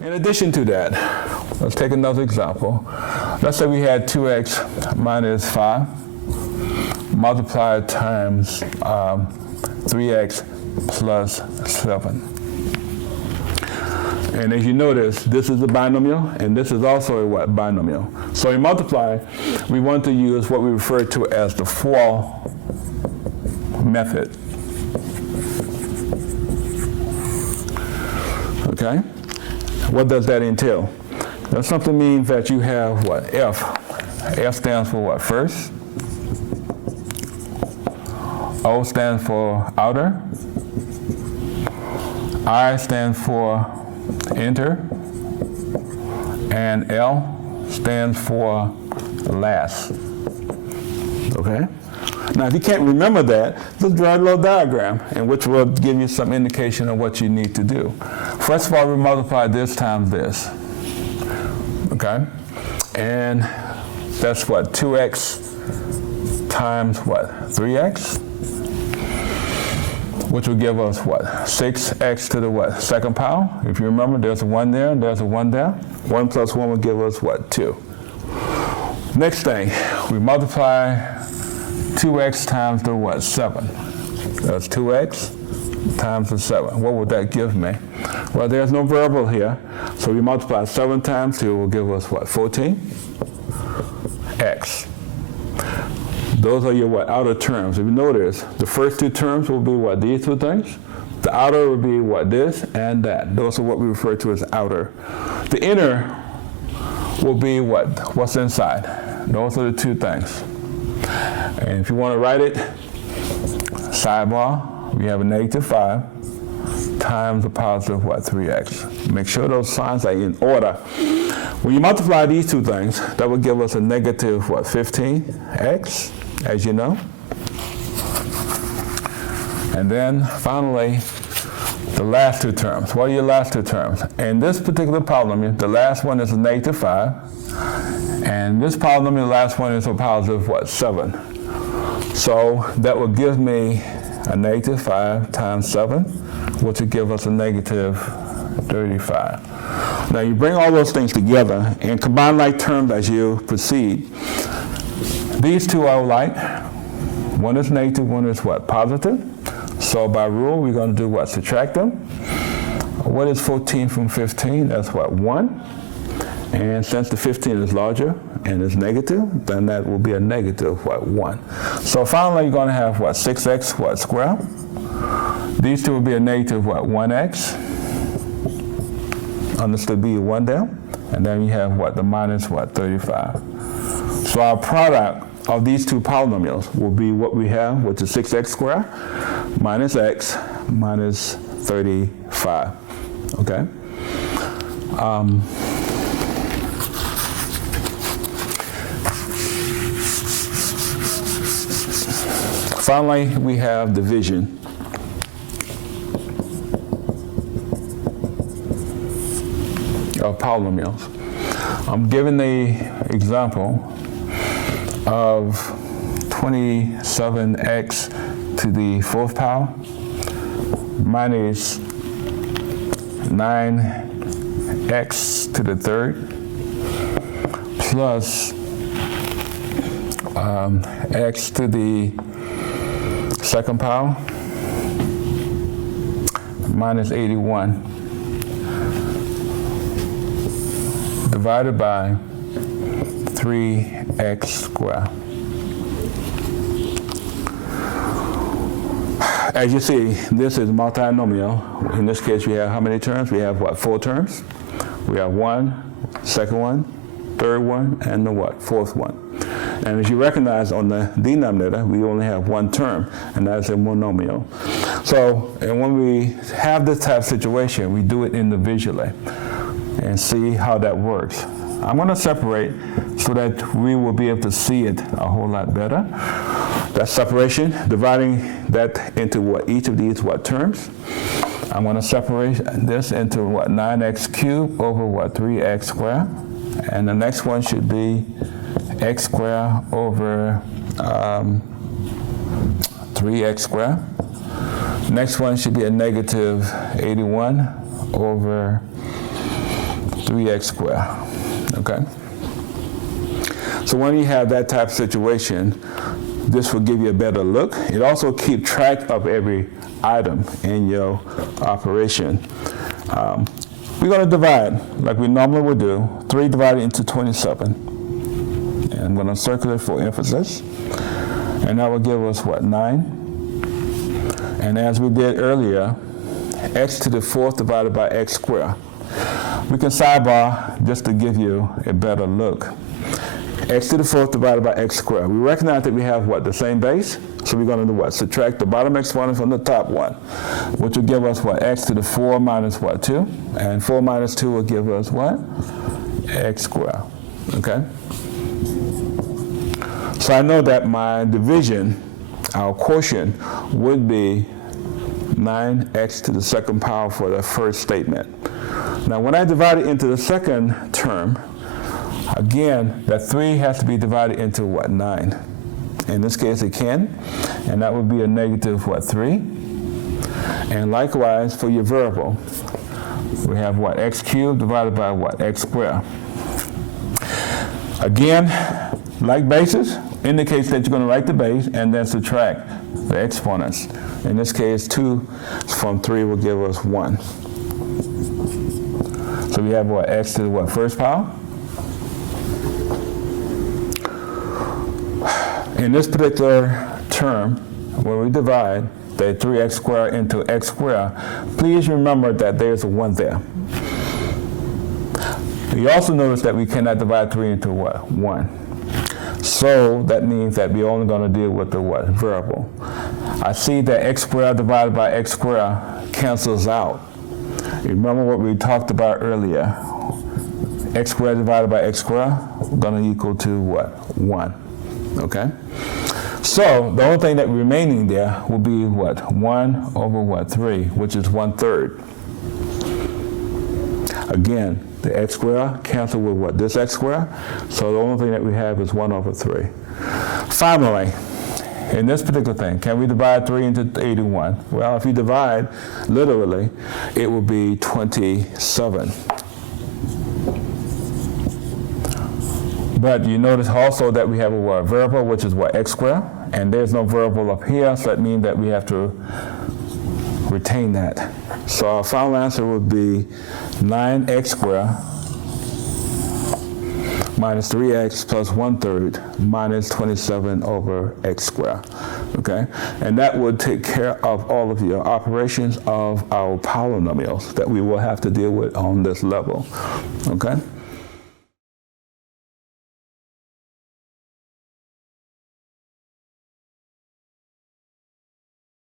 In addition to that, let's take another example. Let's say we had 2x minus 5 multiplied times 3x plus 7. And as you notice, this is a binomial, and this is also a what? Binomial. So in multiply, we want to use what we refer to as the FOIL method. Okay? What does that entail? That simply means that you have what? F. F stands for what? First. O stands for outer. I stands for enter. And L stands for last. Okay? Now, if you can't remember that, just draw a little diagram, in which will give you some indication of what you need to do. First of all, we multiply this times this. Okay? And that's what? 2x times what? 3x? Which will give us what? 6x to the what? Second power. If you remember, there's a 1 there, there's a 1 there. 1 plus 1 will give us what? 2. Next thing, we multiply 2x times the what? 7. That's 2x times the 7. What would that give me? Well, there's no variable here, so we multiply 7 times 2 will give us what? 14x. Those are your what? Outer terms. If you notice, the first two terms will be what? These two things. The outer will be what? This and that. Those are what we refer to as outer. The inner will be what? What's inside. Those are the two things. And if you want to write it, sidebar, we have a negative 5 times a positive what? 3x. Make sure those signs are in order. When you multiply these two things, that will give us a negative what? 15x, as you know. And then finally, the last two terms. What are your last two terms? In this particular polynomial, the last one is a negative 5. And this polynomial, the last one is a positive what? 7. So that will give me a negative 5 times 7, which will give us a negative 35. Now you bring all those things together and combine like terms as you proceed. These two are like. One is negative, one is what? Positive. So by rule, we're going to do what? Subtract them. What is 14 from 15? That's what? 1. And since the 15 is larger and is negative, then that will be a negative what? 1. So finally, you're going to have what? 6x what? Square. These two will be a negative what? 1x. Understood be 1 there. And then you have what? The minus what? 35. So our product of these two polynomials will be what we have, which is 6x squared minus x minus 35. Okay? Finally, we have division. Of polynomials. I'm giving the example of 27x to the 4th power minus 9x to the 3rd plus x to the 2nd power minus 81 divided by 3x squared. As you see, this is multinomial. In this case, we have how many terms? We have what? 4 terms. We have 1, second one, third one, and the what? 4th one. And as you recognize on the denominator, we only have 1 term, and that's a monomial. So, and when we have this type of situation, we do it individually and see how that works. I'm going to separate so that we will be able to see it a whole lot better. That separation, dividing that into what? Each of these what terms. I'm going to separate this into what? 9x cubed over what? 3x squared. And the next one should be x squared over 3x squared. Next one should be a negative 81 over 3x squared, okay? So when you have that type of situation, this will give you a better look. It also keeps track of every item in your operation. We're going to divide, like we normally would do, 3 divided into 27. And I'm going to circle it for emphasis. And that will give us, what, 9? And as we did earlier, x to the 4th divided by x squared. We can sidebar just to give you a better look. X to the 4th divided by x squared. We recognize that we have, what, the same base? So we're going to do what? Subtract the bottom exponent from the top one, which will give us, what, x to the 4 minus, what, 2? And 4 minus 2 will give us, what? X squared, okay? So I know that my division, our quotient, would be 9x to the 2nd power for the first statement. Now when I divide it into the second term, again, that 3 has to be divided into, what, 9. In this case it can, and that would be a negative, what, 3. And likewise for your variable, we have, what, x cubed divided by, what, x squared. Again, like bases, indicates that you're going to write the base and then subtract the exponents. In this case, 2 from 3 will give us 1. So we have, what, x to the, what, first power? In this particular term, when we divide the 3x squared into x squared, please remember that there's a 1 there. You also notice that we cannot divide 3 into, what, 1. So that means that we're only going to deal with the, what, variable. I see that x squared divided by x squared cancels out. Remember what we talked about earlier. X squared divided by x squared is going to equal to, what, 1. Okay? So the only thing that remaining there will be, what, 1 over, what, 3, which is 1/3. Again, the x squared cancel with, what, this x squared. So the only thing that we have is 1 over 3. Finally, in this particular thing, can we divide 3 into 81? Well, if you divide literally, it will be 27. But you notice also that we have a variable, which is, what, x squared, and there's no variable up here, so that means that we have to retain that. So our final answer would be 9x squared minus 3x plus 1/3 minus 27 over x squared, okay? And that would take care of all of your operations of our polynomials that we will have to deal with on this level, okay?